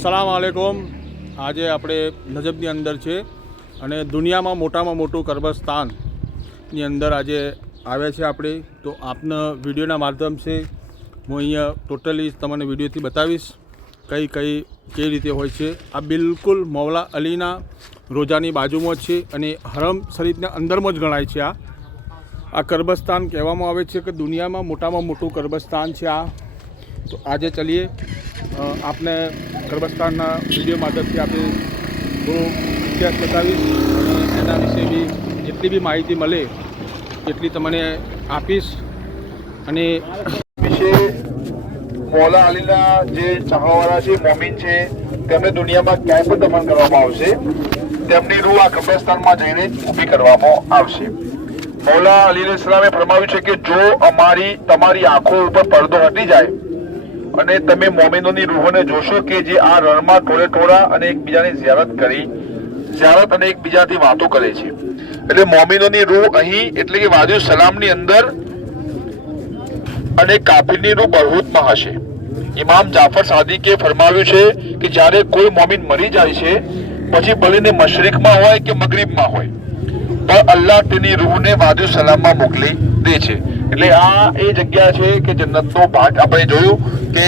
अस्सलाम वालेकुम। આજે આપણે નજબની અંદર છે અને દુનિયામાં મોટામાં મોટું કબ્રસ્તાનની અંદર આજે આવ્યા છે આપણે. તો આપના વિડીયોના માધ્યમથી હું અહીંયા ટોટલી તમને વિડીયોથી બતાવીશ કઈ રીતે હોય છે. આ બિલકુલ મૌલા અલીના રોજાની બાજુમાં જ છે અને હરમ શરીફના અંદરમાં જ ગણાય છે. આ કબ્રસ્તાન કહેવામાં આવે છે કે દુનિયામાં મોટામાં મોટું કબ્રસ્તાન છે આ. તો આજે ચલીએ आपने कब्रस्तान वीडियो माध्यम से आपने थोड़ा इतिहास बतावीश અને એના વિશે બી જેટલી બી માહિતી મળે એટલી તમને આપીશ. અને વિશે મૌલા અલીના જે ચાહવાવાળા છે, મોમીન છે, તેમને દુનિયામાં ક્યાંય પણ દફન કરવામાં આવશે. તેમની રૂહ આ કબ્રસ્તાનમાં જઈને ઊભી કરવામાં આવશે. મૌલા અલી અલૈહિસ્સલામે ફરમાવ્યું છે કે જો તમારી આંખો ઉપર પડદો હટી જાય અને તમે મોમિનોની રૂહોને જોશો કે જે આ રણમાં ટોળા અને એકબીજાની ઝિયારત અને એકબીજાથી વાતો કરે છે. એટલે મોમિનોની રૂહ અહીં એટલે કે વાદિઉસ સલામની અંદર અને કાફિરની રૂહ બરહૂતમાં હશે. ઇમામ જાફર સાદિકે ફરમાવ્યું છે કે જ્યારે કોઈ મોમિન મરી જાય છે પછી ભલેને મશરિકમાં હોય કે મગરિબમાં હોય પણ અલ્લાહ તેની રૂહને વાદિઉસ સલામમાં મોકલી દે છે. એટલે આ એ જગ્યા છે કે જન્નતનો ભાગ આપણે જોયું કે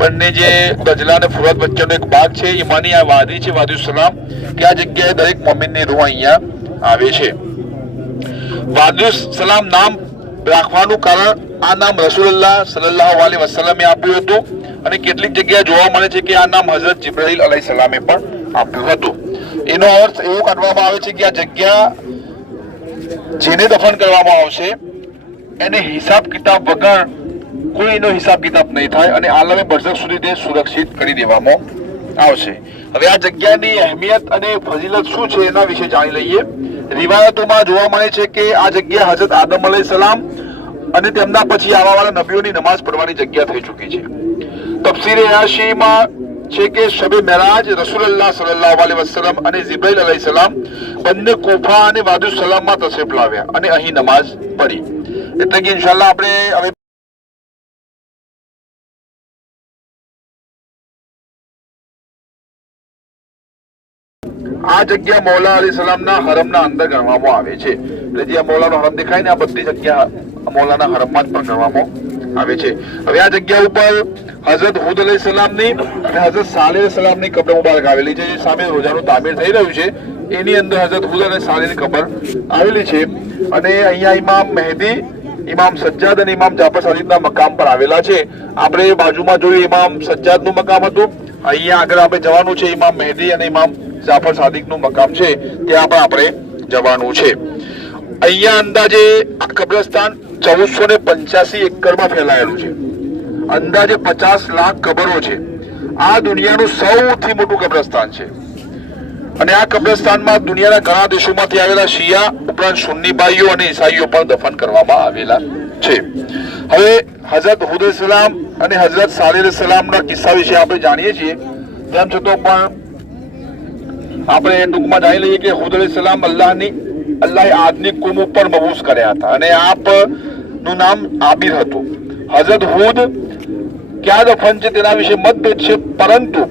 બંને જે ગજલા અને ફુરત વચ્ચેનો એક ભાગ છે, એમાંની આ વાદી છે વાદિઉસ સલામ, કે આ જગ્યાએ દરેક મોમિનની રૂહ અહીંયા આવે છે. વાદિઉસ સલામ નામ રાખવાનું કારણ આ નામ રસૂલુલ્લાહ સલ્લલ્લાહુ અલૈહિ વસલ્લમે આપ્યું હતું અને કેટલીક જગ્યાએ જોવા મળે છે કે આ નામ હઝરત જિબ્રાઈલ અલૈહિસ્સલામે પણ આપ્યું હતું. એનો અર્થ એવો કાઢવામાં આવે છે કે આ જગ્યા જેને દફન કરવામાં આવશે એને હિસાબ કિતાબ વગર કોઈનો હિસાબ કિતાબ નહીં થાય અને આલમે બરઝખ સુધી તે સુરક્ષિત કરી દેવામાં આવશે. હવે આ જગ્યાની અહેમિયત અને ફજીલત શું છે એના વિશે જાણી લઈએ. રિવાયતોમાં જોવા મળે છે કે આ જગ્યા હઝરત આદમ અલૈહિસ્સલામ અને તેમના પછી આવવાવાળા નબીઓની નમાઝ પઢવાની જગ્યા થઈ ચૂકી છે. તફસીરે યાશીમાં છે કે શબે મેરાજ રસૂલુલ્લાહ સલ્લલ્લાહુ અલૈહિ વસલ્લમ અને જિબ્રાઈલ અલૈહિસ્સલામ બંને કૂફા અને વાદિઉસ સલામમાં તશરીફ લાવ્યા અને અહીં નમાઝ પઢી. એટલે કે ઇન્શાઅલ્લાહ આપણે હવે આ જગ્યા મૌલા અલીસલામના હરમના અંદર ગણવામાં આવે છે. એટલે જે મૌલાનો હરમ દેખાય ને આ બધી જગ્યા મૌલાના હરમમાં જ પણ ગણવામાં આવે છે. હવે આ જગ્યા ઉપર હઝરત હૂદ અલૈહિસ્સલામની અને હઝરત સાલેહ અલૈહિસ્સલામની કબ્ર મુબારક આવેલી છે. જે સામે રોજાનું તામીર થઈ રહ્યું છે એની અંદર હઝરત હૂદ અને સાલેહની કબ્ર આવેલી છે. અને અહીંયા ઇમામ મહેદી, ઇમામ સજ્જાદ અને ઇમામ જાફર સાદિકના મકામ પર આવેલા છે. આપણે બાજુમાં જોયું ઇમામ સજ્જાદનું મકામ હતું, અહીંયા આગળ આપણે જવાનું છે ઇમામ મહેદી અને ઇમામ જાફર સાદિકનું મકામ છે, ત્યાં પણ આપણે જવાનું છે. અહીંયા અંદાજે આ કબ્રસ્તાન 1485 એકરમાં ફેલાયેલું છે. અંદાજે 50 લાખ કબરો છે. આ દુનિયાનું સૌથી મોટું કબ્રસ્તાન છે અને આ કબ્રસ્તાનમાં દુનિયાના ઘણા દેશોમાંથી આવેલા શિયા ઉપરાંત સુન્ની ભાઈઓ અને ઈસાઈઓ પણ દફન કરવામાં આવેલા છે. હવે હઝરત હૂદ અલૈહિસ્સલામ અને હઝરત સાલેહ અલૈહિસ્સલામના કિસ્સા વિશે આપણે જાણીએ છીએ. તેમ છતાં પણ આપણે ટૂંકમાં જાણી લઈએ કે હૂદ અલૈહિસ્સલામ અલ્લાહે આદની કોમ ઉપર મબૂસ કર્યા હતા અને આપનું નામ આબિર હતું. હઝરત હૂદ ક્યાં દફન છે તેના વિશે મતભેદ છે, પરંતુ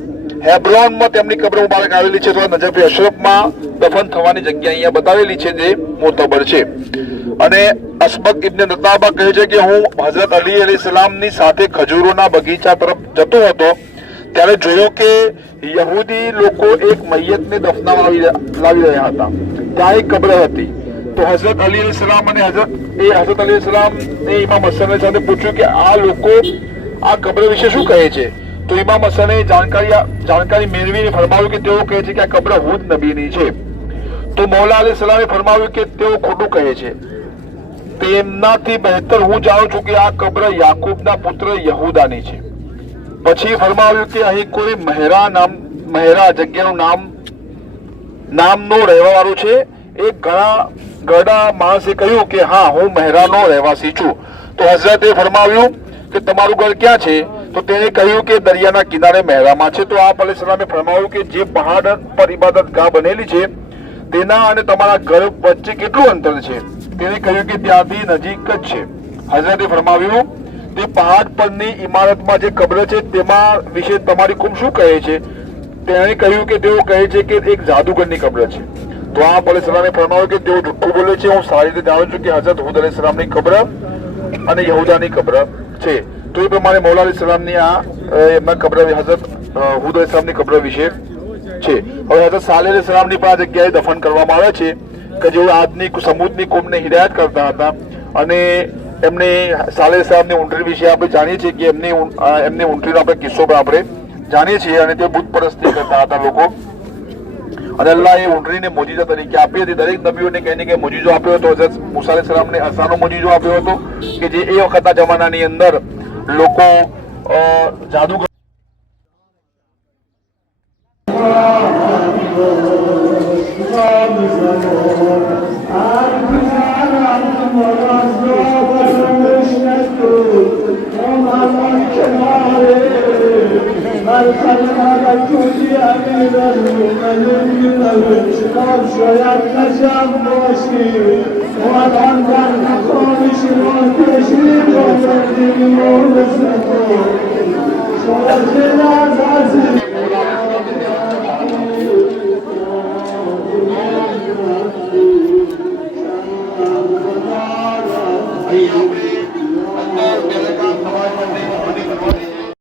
હેબ્રોનમાં તેમની કબ્ર મુબારક આવેલી છે. નજફ અશરફમાં દફન થવાની જગ્યા અહીંયા બતાવેલી છે જે મોતબર છે. અને અસબક ઇબ્ન નતાબા કહે છે કે હું હઝરત અલી અલૈહિસ્સલામની સાથે ખજૂરોના બગીચા તરફ જતો હતો ત્યારે જોયું કે યહૂદી લોકો એક મૈયતને દફનાવવા લાવી રહ્યા હતા. ત્યાં એક કબ્ર હતી. તો હઝરત અલી અલૈહિસ્સલામ અને હઝરત અલી અલૈહિસ્સલામ ને ઇમામ હસન સાથે પૂછ્યું કે આ લોકો આ કબ્ર વિશે શું કહે છે. તો ઇમામ હસને જાણકારી મેળવીને ફરમાવ્યું કે તેઓ કહે છે કે આ કબ્ર હૂદ નબીની છે. તો મૌલા અલૈહિસ્સલામે ફરમાવ્યું કે તેઓ ખોટું કહે છે, તેમનાથી બહેતર હું જાણું છું કે આ કબ્ર યાકૂબના પુત્ર યહૂદાની છે. પછી ફરમાવ્યું કે અહીં કોઈ મહેરા જગ્યાનું નામનો રહેવાવાળો છે. એક ગરડા માણસે કહ્યું કે હા, હું મહેરાનો રહેવાસી છું. તો હઝરતે ફરમાવ્યું કે તમારું ઘર ક્યાં છે. તો તેણે કહ્યું કે દરિયાના કિનારે મહેરામાં છે. તો આપ અલૈહિસ્સલામે ફરમાવ્યું કે જે પહાડ પર ઇબાદત ગાહ બનેલી છે તેના અને તમારા ઘર વચ્ચે કેટલું અંતર છે. તેણે કહ્યું કે ત્યાંથી નજીક જ છે. હઝરતે ફરમાવ્યું તે પહાડ પરની ઇમારતમાં જે કબ્ર છે તેમાં વિશે તમારી કુમ શું કહે છે. તેણે કહ્યું કે તેઓ કહે છે કે એક જાદુગરની કબ્ર છે. તો આપ અલૈહિસ્સલામે ફરમાવ્યું કે તેઓ જુઠ્ઠું બોલે છે. હું સારી રીતે જાણું છું કે હઝરત હૂદ અલૈહિસ્સલામની કબ્ર અને યહૂદાની કબ્ર છે. તો એ પ્રમાણે મૌલા અલૈહિસ્સલામની આ એમના કબ્ર હઝરત હૂદ અલૈહિસ્સલામની કબ્ર વિશે છે. હવે હઝરત સાલેહ અલૈહિસ્સલામની પણ આ જગ્યાએ દફન કરવામાં આવે છે કે જેઓ આજની સમૂદની કોમને હિદાયત કરતા હતા. અને એમને સાલેહ અલૈહિસ્સલામની ઊંટરી વિશે આપણે જાણીએ છીએ કે એમની ઊંટરીનો આપણે કિસ્સો પણ આપણે જાણીએ છીએ. અને તે બુત પરસ્તી કરતા હતા લોકો. અને અલ્લાહ એ ઊંટરીને મોજીઝા તરીકે આપી હતી. દરેક નબીઓને કહીને કે મોજીઝો આપ્યો હતો. હઝરત મૂસા અલૈહિસ્સલામને અસાનો મોજીઝો આપ્યો હતો કે જે એ વખતના જમાનાની અંદર લોકો જાદુ Thank you.